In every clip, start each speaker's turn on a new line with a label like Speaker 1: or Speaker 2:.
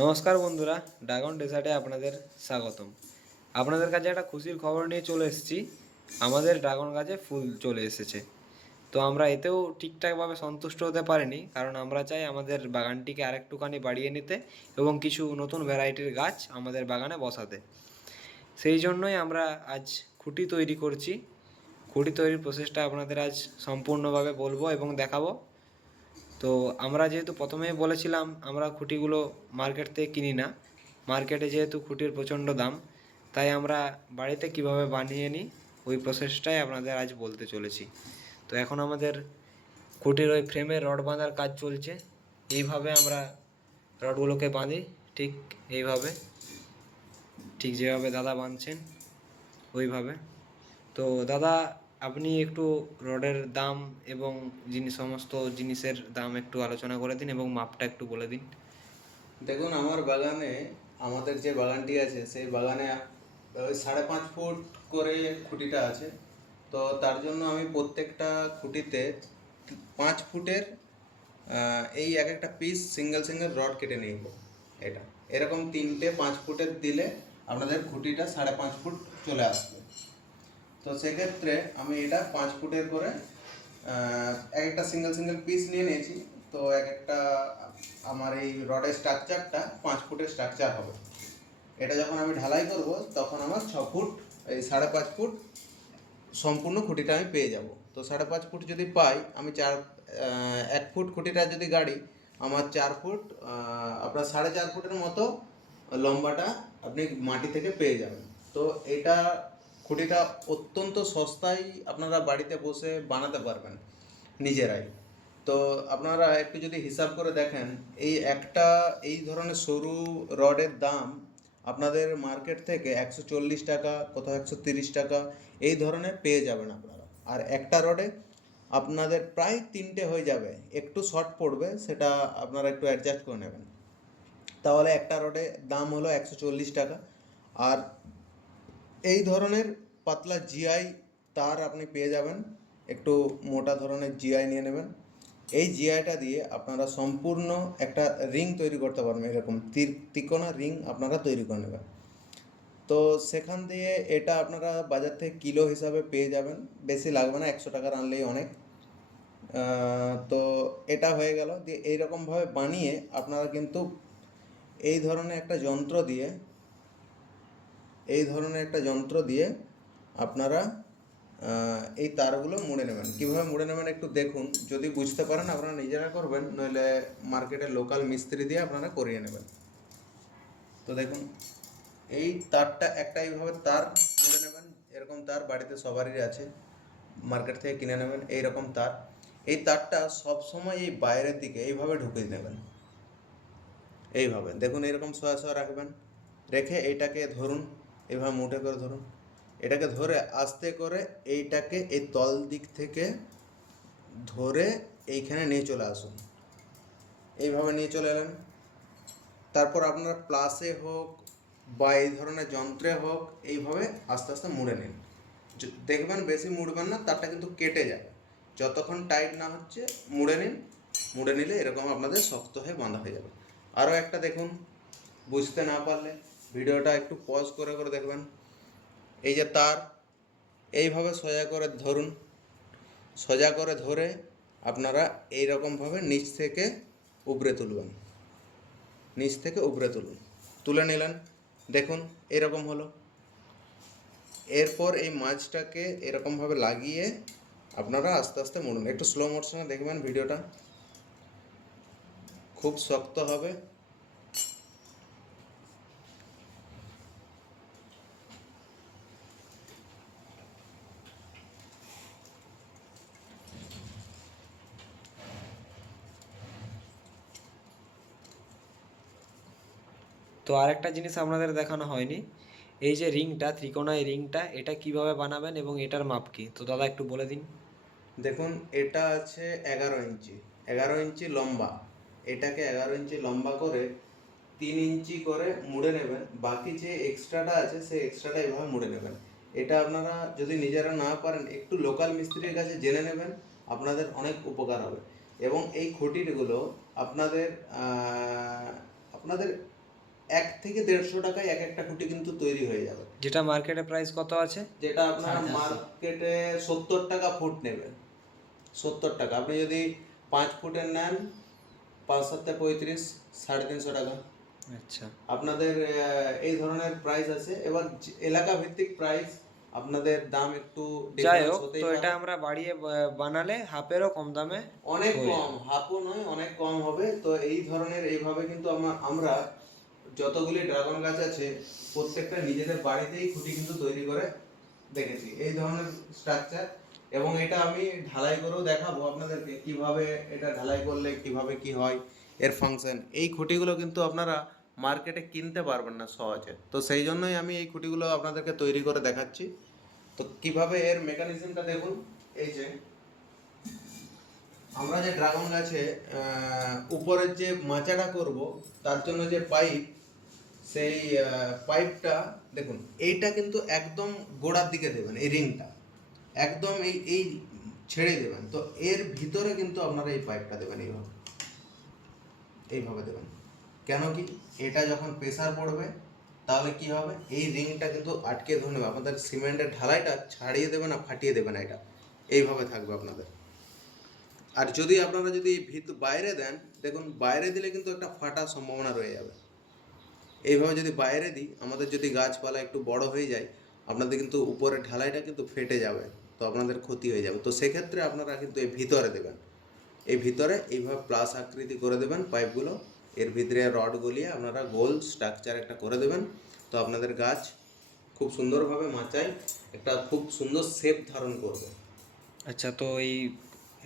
Speaker 1: নমস্কার বন্ধুরা ড্রাগন ডেজার্টে আপনাদের স্বাগতম। আপনাদের কাছে একটা খুশির খবর নিয়ে চলে এসেছি। আমাদের ড্রাগন গাছে ফুল চলে এসেছে। তো আমরা এতেও ঠিকঠাকভাবে সন্তুষ্ট হতে পারিনি, কারণ আমরা চাই আমাদের বাগানটিকে আরেকটুখানি বাড়িয়ে নিতে এবং কিছু নতুন ভ্যারাইটির গাছ আমাদের বাগানে বসাতে। সেই জন্যই আমরা আজ খুঁটি তৈরি করছি। খুঁটি তৈরির প্রসেসটা আপনাদের আজ সম্পূর্ণভাবে বলব এবং দেখাবো। তো আমরা যেহেতু প্রথমেই বলেছিলাম, আমরা খুঁটিগুলো মার্কেট থেকে কিনি না। মার্কেটে যেহেতু খুঁটির প্রচণ্ড দাম, তাই আমরা বাড়িতে কীভাবে বানিয়ে নিই, ওই প্রসেসটাই আপনাদের আজ বলতে চলেছি। তো এখন আমাদের খুঁটির ওই ফ্রেমে রড বাঁধার কাজ চলছে। এইভাবে আমরা রডগুলোকে বাঁধি, ঠিক এইভাবে। ঠিক যেভাবে দাদা বাঁধছেন, ওইভাবে। তো দাদা আপনি একটু রডের দাম এবং যিনি সমস্ত জিনিসের দাম একটু আলোচনা করে দিন এবং মাপটা একটু বলে দিন।
Speaker 2: দেখুন, আমার বাগানে, আমাদের যে বাগানটি আছে, সেই বাগানে, ওই সাড়ে পাঁচ ফুট করে খুঁটিটা আছে। তো তার জন্য আমি প্রত্যেকটা খুঁটিতে পাঁচ ফুটের এই এক একটা পিস সিঙ্গেল সিঙ্গেল রড কেটে নিব। এটা। এরকম তিনটে পাঁচ ফুটের দিলে আপনাদের খুঁটিটা সাড়ে পাঁচ ফুট চলে আসবে। তো সেক্ষেত্রে আমি এটা পাঁচ ফুটের করে এক একটা সিঙ্গেল সিঙ্গেল পিস নিয়ে নিয়েছি। তো এক একটা আমার এই রডের স্ট্রাকচারটা পাঁচ ফুটের স্ট্রাকচার হবে। এটা যখন আমি ঢালাই করব, তখন আমার ছ ফুট, এই সাড়ে পাঁচ ফুট সম্পূর্ণ খুঁটিটা আমি পেয়ে যাব। তো সাড়ে পাঁচ ফুট যদি পাই, আমি চার এক ফুট খুঁটিটা যদি গাড়ি, আমার চার ফুট আপনার সাড়ে চার ফুটের মতো লম্বাটা আপনি মাটি থেকে পেয়ে যাবেন। তো এটা খুঁটিটা অত্যন্ত সস্তায় আপনারা বাড়িতে বসে বানাতে পারবেন নিজেরাই। তো আপনারা একটু যদি হিসাব করে দেখেন, এই একটা, এই ধরনের সরু রডের দাম আপনাদের মার্কেট থেকে একশো চল্লিশ টাকা, কোথাও একশো তিরিশ টাকা, এই ধরনের পেয়ে যাবেন আপনারা। আর একটা রডে আপনাদের প্রায় তিনটে হয়ে যাবে। একটু শর্ট পড়বে, সেটা আপনারা একটু অ্যাডজাস্ট করে নেবেন। তাহলে একটা রডে দাম হলো একশো চল্লিশ টাকা। আর এই ধরনের পাতলা জিআই তার আপনি পেয়ে যাবেন। একটু মোটা ধরনের জিআই নিয়ে নেবেন। এই জিআইটা দিয়ে আপনারা সম্পূর্ণ একটা রিং তৈরি করতে পারবেন। এরকম তিকোনা রিং আপনারা তৈরি করে নেবেন। তো সেখান দিয়ে এটা আপনারা বাজার থেকে কিলো হিসাবে পেয়ে যাবেন। বেশি লাগবে না, একশো টাকার আনলেই অনেক। তো এটা হয়ে গেল। দিয়ে এইরকমভাবে বানিয়ে আপনারা কিন্তু এই ধরনের একটা যন্ত্র দিয়ে এই ধরনের একটা যন্ত্র দিয়ে আপনারা এই তারগুলো মুড়ে নেবেন। কীভাবে মুড়ে নেবেন একটু দেখুন। যদি বুঝতে পারেন, আপনারা নিজেরা করবেন, নইলে মার্কেটে লোকাল মিস্ত্রি দিয়ে আপনারা করিয়ে নেবেন। তো দেখুন, এই তারটা একটা এইভাবে তার মুড়ে নেবেন। এরকম তার বাড়িতে সবারই আছে। মার্কেট থেকে কিনে নেবেন, এইরকম তার। এই তারটা সবসময় এই বাইরের দিকে এইভাবে ঢুকিয়ে নেবেন। এইভাবে। দেখুন, এরকম সোয়া সোয়া রাখবেন। রেখে এইটাকে ধরুন এইভাবে মুঠে করে ধরুন। এটাকে ধরে আস্তে করে এইটাকে এই তল দিক থেকে ধরে এইখানে নিয়ে চলে আসুন। এইভাবে নিয়ে চলে এলেন। তারপর আপনার প্লাসে হোক বা এই ধরনের যন্ত্রে হোক এইভাবে আস্তে আস্তে মুড়ে নিন। দেখবেন বেশি মুড়বেন না, তারটা কিন্তু কেটে যাবে। যতক্ষণ টাইট না হচ্ছে, মুড়ে নিন। মুড়ে নিলে এরকম আপনাদের শক্ত হয়ে বাঁধা হয়ে যাবে। আরও একটা দেখুন, বুঝতে না পারলে। ভিডিওটা একটু পজ করে করে দেখবেন। এই যে তার, এইভাবে সোজা করে ধরুন। সোজা করে ধরে আপনারা এই রকমভাবে নিচ থেকে উপরে তুলবেন। নিচ থেকে উপরে তুলুন। তুলে নিলেন। দেখুন, এরকম হলো। এরপর এই মাছটাকে এরকমভাবে লাগিয়ে আপনারা আস্তে আস্তে মুড়ুন। একটু স্লো মোশনে দেখবেন ভিডিওটা। খুব শক্ত হবে।
Speaker 1: তো আরেকটা জিনিস আপনাদের দেখানো হয়নি, এই যে রিংটা ত্রিকোণা এই রিংটা, এটা কীভাবে বানাবেন এবং এটার মাপ কি? তো দাদা একটু বলে দিন।
Speaker 2: দেখুন, এটা আছে এগারো ইঞ্চি এগারো ইঞ্চি লম্বা। এটাকে এগারো ইঞ্চি লম্বা করে তিন ইঞ্চি করে মুড়ে নেবেন। বাকি যে এক্সট্রাটা আছে, সেই এক্সট্রাটা এভাবে মুড়ে নেবেন। এটা আপনারা যদি নিজেরা না পারেন, একটু লোকাল মিস্ত্রির কাছে জেনে নেবেন, আপনাদের অনেক উপকার হবে। এবং এই খুঁটিগুলো আপনাদের আপনাদের এক থেকে দেড়শো টাকায় এক একটা খুঁটি কিন্তু তৈরি হয়ে যাবে।
Speaker 1: যেটা মার্কেটে প্রাইস কত আছে?
Speaker 2: যেটা আপনার মার্কেটে সত্তর টাকা ফুট নেবে। সত্তর টাকা। আপনি যদি পাঁচ ফুটের নেন পাঁচ সাতটা পঁয়ত্রিশ সাড়ে তিনশো টাকা।
Speaker 1: আচ্ছা।
Speaker 2: আপনাদের এই ধরনের প্রাইস আছে। এবার এলাকা ভিত্তিক প্রাইস আপনাদের দাম একটু
Speaker 1: যাই হোক তো এটা আমরা বাড়িয়ে বানালে হাফেরও কম দামে
Speaker 2: অনেক কম হাফও নয় অনেক কম হবে। তো এই ধরনের এইভাবে কিন্তু আমরা আমরা যতগুলি ড্রাগন গাছ আছে, প্রত্যেকটা নিজেদের বাড়িতেই খুঁটি কিন্তু তৈরি করে দেখেছি। এই ধরনের স্ট্রাকচার এবং এটা আমি ঢালাই করেও দেখাবো আপনাদেরকে কীভাবে এটা ঢালাই করলে কীভাবে কি হয়, এর ফাংশন এই খুঁটিগুলো কিন্তু আপনারা মার্কেটে কিনতে পারবেন না সহজে। তো সেই জন্যই আমি এই খুঁটিগুলো আপনাদেরকে তৈরি করে দেখাচ্ছি। তো কীভাবে এর মেকানিজমটা দেখুন, এই যে আমরা যে ড্রাগন গাছে উপরের যে মাচাটা করব, তার জন্য যে পাইপ সেই পাইপটা দেখুন, এইটা কিন্তু একদম গোড়ার দিকে দেবেন, এই রিংটা একদম এই এই ছেড়ে দেবেন। তো এর ভিতরে কিন্তু আপনারা এই পাইপটা দেবেন এইভাবে। এইভাবে দেবেন। কেন কি? এটা যখন প্রেসার পড়বে, তাহলে কি হবে? এই রিংটা কিন্তু আটকে ধরে নেবে। আপনাদের সিমেন্টের ঢালাইটা ছাড়িয়ে দেবে না ফাটিয়ে দেবে না এটা। এইভাবে থাকবে আপনাদের। আর যদি আপনারা যদি ভিত বাইরে দেন, দেখুন, বাইরে দিলে কিন্তু একটা ফাটার সম্ভাবনা রয়ে যাবে। এইভাবে যদি বাইরে দিই, আমাদের যদি গাছপালা একটু বড় হয়ে যায়, আপনাদের কিন্তু উপরের ঢালাইটা কিন্তু ফেটে যাবে, তো আপনাদের ক্ষতি হয়ে যাবে। তো সেক্ষেত্রে আপনারা কিন্তু এই ভিতরে দেবেন। এই ভিতরে এইভাবে প্লাস আকৃতি করে দেবেন পাইপগুলো এর ভিতরে রড গলিয়ে আপনারা গোল স্ট্রাকচার একটা করে দেবেন। তো আপনাদের গাছ খুব সুন্দরভাবে মাচায় একটা খুব সুন্দর শেপ ধারণ করবে।
Speaker 1: আচ্ছা তো এই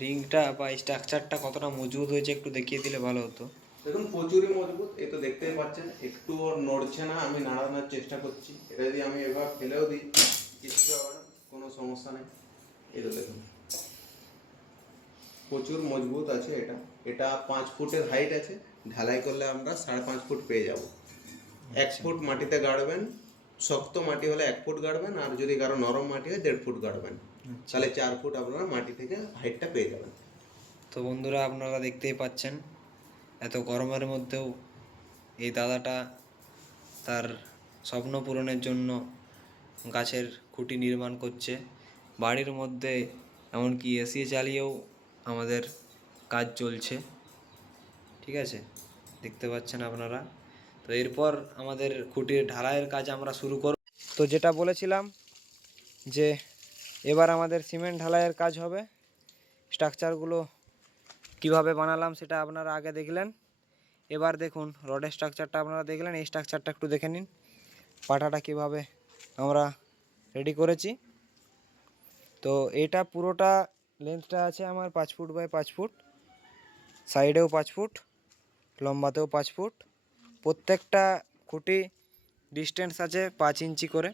Speaker 1: রিংটা বা স্ট্রাকচারটা কতটা মজবুত হয়েছে একটু দেখিয়ে দিলে ভালো হতো।
Speaker 2: দেখুন প্রচুরই মজবুত এ তো দেখতেই পাচ্ছেন একটু ওর নড়ছে না আমি নাড়ানোর চেষ্টা করছি। এটা যদি আমি এবার ফেলেও দিই কিচ্ছু হবে না কোনো সমস্যা নেই। এই তো দেখুন। প্রচুর মজবুত আছে এটা। এটা পাঁচ ফুটের হাইট আছে ঢালাই করলে আমরা সাড়ে পাঁচ ফুট পেয়ে যাব। এক ফুট মাটিতে গাড়বেন শক্ত মাটি হলে এক ফুট গাড়বেন আর যদি কারও নরম মাটি হয় দেড় ফুট গাড়বেন। তাহলে চার ফুট আপনারা মাটি থেকে হাইটটা পেয়ে যাবেন।
Speaker 1: তো বন্ধুরা আপনারা দেখতেই পাচ্ছেন এত গরমের মধ্যেও এই দাদাটা তার স্বপ্ন পূরণের জন্য গাছের খুঁটি নির্মাণ করছে। বাড়ির মধ্যে এমনকি এসি চালিয়েও আমাদের কাজ চলছে। ঠিক আছে? দেখতে পাচ্ছেন আপনারা? তো এরপর আমাদের খুঁটির ঢালাইয়ের কাজ আমরা শুরু করব। তো যেটা বলেছিলাম যে এবার আমাদের সিমেন্ট ঢালাইয়ের কাজ হবে। স্ট্রাকচারগুলো কীভাবে বানালাম সেটা আপনারা আগে দেখলেন। এবার দেখুন রডের স্ট্রাকচারটা আপনারা দেখলেন, এই স্ট্রাকচারটা একটু দেখে নিন। পাটাটা কীভাবে আমরা রেডি করেছি। তো এটা পুরোটা লেন্থটা আছে আমার পাঁচ ফুট বাই পাঁচ ফুট সাইডেও পাঁচ ফুট, লম্বাতেও পাঁচ ফুট। প্রত্যেকটা খুঁটি ডিস্টেন্স আছে পাঁচ ইঞ্চি করে,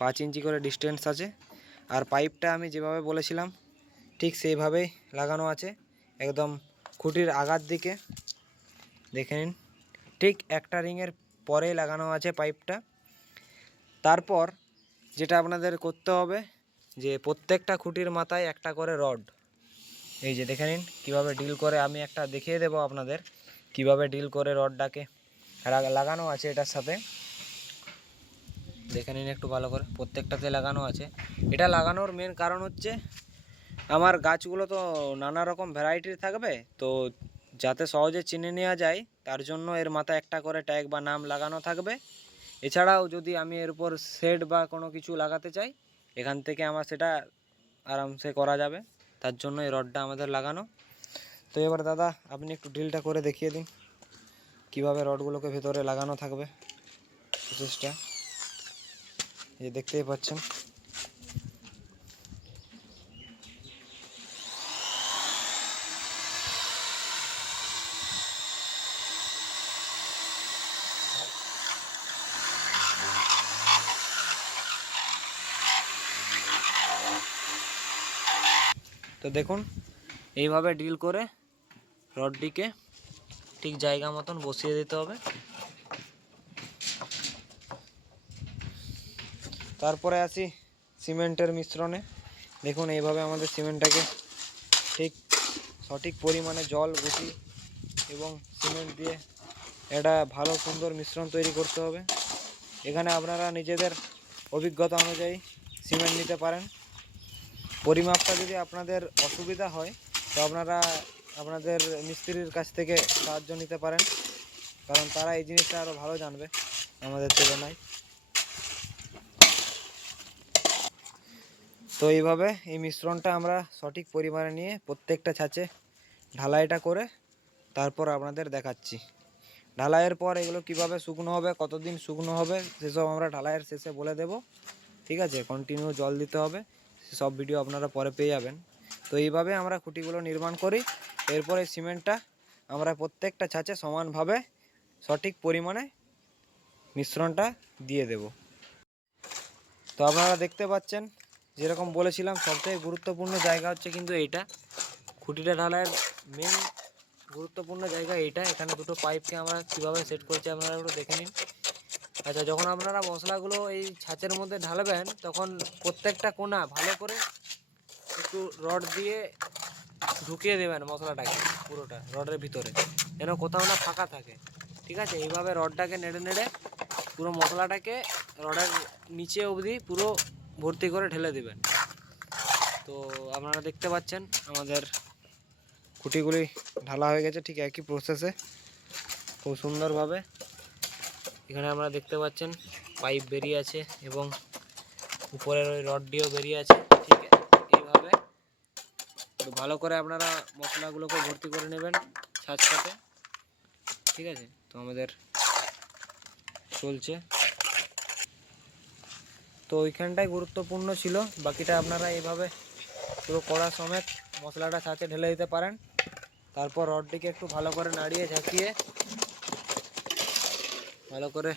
Speaker 1: পাঁচ ইঞ্চি করে ডিস্টেন্স আছে। আর পাইপটা আমি যেভাবে বলেছিলাম, ঠিক সেইভাবেই লাগানো আছে। একদম খুঁটির আগার দিকে। দেখে নিন। ঠিক একটা রিংয়ের পরেই লাগানো আছে পাইপটা। তারপর যেটা আপনাদের করতে হবে, যে প্রত্যেকটা খুঁটির মাথায় একটা করে রড। এই যে দেখে নিন, কীভাবে ডিল করে আমি একটা দেখিয়ে দেবো আপনাদের, কীভাবে ডিল করে রডটাকে লাগানো আছে এটার সাথে। দেখে নিন একটু ভালো করে, প্রত্যেকটাতে লাগানো আছে। এটা লাগানোর মেন কারণ হচ্ছে আমার গাছগুলো তো নানা রকম ভ্যারাইটির থাকবে, তো যাতে সহজে চিনে নেওয়া যায়, তার জন্য এর মাথায় একটা করে ট্যাগ বা নাম লাগানো থাকবে। এছাড়াও যদি আমি এর উপর শেড বা কোনো কিছু লাগাতে চাই, এখান থেকে আমার সেটা আরামসে করা যাবে। তার জন্য এই রডটা আমাদের লাগানো। তো এবার দাদা, আপনি একটু ড্রিলটা করে দেখিয়ে দিন, কীভাবে রডগুলোকে ভেতরে লাগানো থাকবে প্রসেসটা এই দেখতেই পাচ্ছেন। তো দেখুন, এইভাবে ডিল করে রডটিকে ঠিক জায়গা মতন বসিয়ে দিতে হবে। তারপরে আসি সিমেন্টের মিশ্রণে। দেখুন, এইভাবে আমাদের সিমেন্টটাকে ঠিক সঠিক পরিমাণে জল, গুটি এবং সিমেন্ট দিয়ে একটা ভালো, সুন্দর মিশ্রণ তৈরি করতে হবে। এখানে আপনারা নিজেদের অভিজ্ঞতা অনুযায়ী সিমেন্ট নিতে পারেন। পরিমাপটা যদি আপনাদের অসুবিধা হয়, তো আপনারা আপনাদের মিস্ত্রির কাছ থেকে সাহায্য নিতে পারেন। কারণ তারা এই জিনিসটা আরও ভালো জানবে আমাদের তুলনায়। তো এইভাবে এই মিশ্রণটা আমরা সঠিক পরিমাণে নিয়ে প্রত্যেকটা ছাঁচে ঢালাইটা করে তারপর আপনাদের দেখাচ্ছি। ঢালাইয়ের পর এগুলো কীভাবে শুকনো হবে, কতদিন শুকনো হবে, সেসব আমরা ঢালাইয়ের শেষে বলে দেব। ঠিক আছে কন্টিনিউ জল দিতে হবে। সব ভিডিও আপনারা পরে পেয়ে যাবেন। তো এইভাবে আমরা খুঁটিগুলো নির্মাণ করি। এরপরে সিমেন্টটা আমরা প্রত্যেকটা ছাঁচে সমানভাবে সঠিক পরিমাণে মিশ্রণটা দিয়ে দেব। তো আপনারা দেখতে পাচ্ছেন, যেরকম বলেছিলাম সবথেকে গুরুত্বপূর্ণ জায়গা হচ্ছে কিন্তু এইটা। খুঁটিটা ঢালাইয়ের মেন গুরুত্বপূর্ণ জায়গা এইটা। এখানে দুটো পাইপকে আমরা কীভাবে সেট করেছি আপনারা একটু দেখে নিন। আচ্ছা যখন আপনারা মশলাগুলো এই ছাঁচের মধ্যে ঢালবেন, তখন প্রত্যেকটা কোনা ভালো করে একটু রড দিয়ে ঢুকিয়ে দেবেন মশলাটাকে পুরোটা, রডের ভিতরে। যেন কোথাও না ফাঁকা থাকে। ঠিক আছে? এইভাবে রডটাকে নেড়ে নেড়ে পুরো মশলাটাকে রডের নিচে অবধি পুরো ভর্তি করে ঢেলে দেবেন। তো আপনারা দেখতে পাচ্ছেন, আমাদের খুঁটিগুলি ঢালা হয়ে গেছে ঠিক একই প্রসেসে খুব সুন্দরভাবে এখানে আপনারা দেখতে পাচ্ছেন পাইপ বেরিয়ে আছে এবং উপরের ওই রডটিও বেরিয়ে আছে। ঠিক আছে এইভাবে তো ভালো করে আপনারা মশলাগুলোকে ভর্তি করে নেবেন ছাঁচটাতে। ঠিক আছে? তো আমাদের চলছে। তো ওইখানটাই গুরুত্বপূর্ণ ছিল। বাকিটা আপনারা এইভাবে পুরো কড়া সমেত মশলাটা ছাঁচে ঢেলে দিতে পারেন। তারপর রডটিকে একটু ভালো করে নাড়িয়ে ঝাঁকিয়ে ভালো করে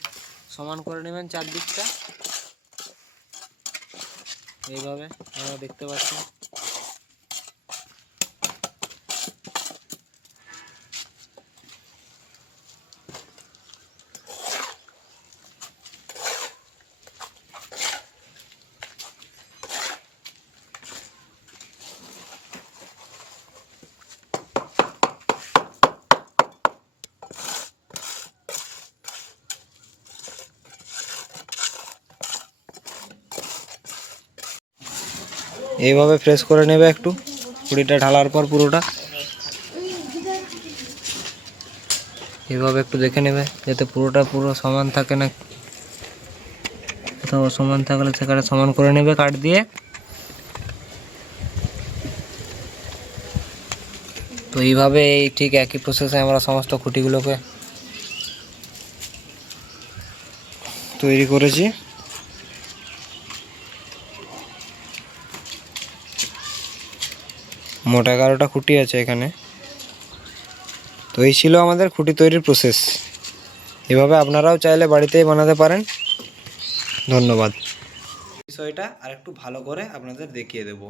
Speaker 1: সমান করে নেবেন চারদিকটা। এইভাবে আমরা দেখতে পাচ্ছি। এইভাবে ফ্রেশ করে নেবে একটু। কুড়িটা ঢালার পর পুরোটা। এইভাবে একটু দেখে নেবে, যাতে পুরোটা পুরো সমান থাকে না। কোথাও অসমান থাকলে সেখানে সমান করে নেবে কাঠ দিয়ে। তো এইভাবে এই ঠিক একই প্রসেসে আমরা সমস্ত খুঁটিগুলোকে তৈরি করেছি। মোট এগারোটা খুঁটি আছে এখানে। তো এই ছিল আমাদের খুঁটি তৈরির প্রসেস এভাবে আপনারাও চাইলে বাড়িতেই বানাতে পারেন। ধন্যবাদ। বিষয়টা আর একটু ভালো করে আপনাদের দেখিয়ে দেব।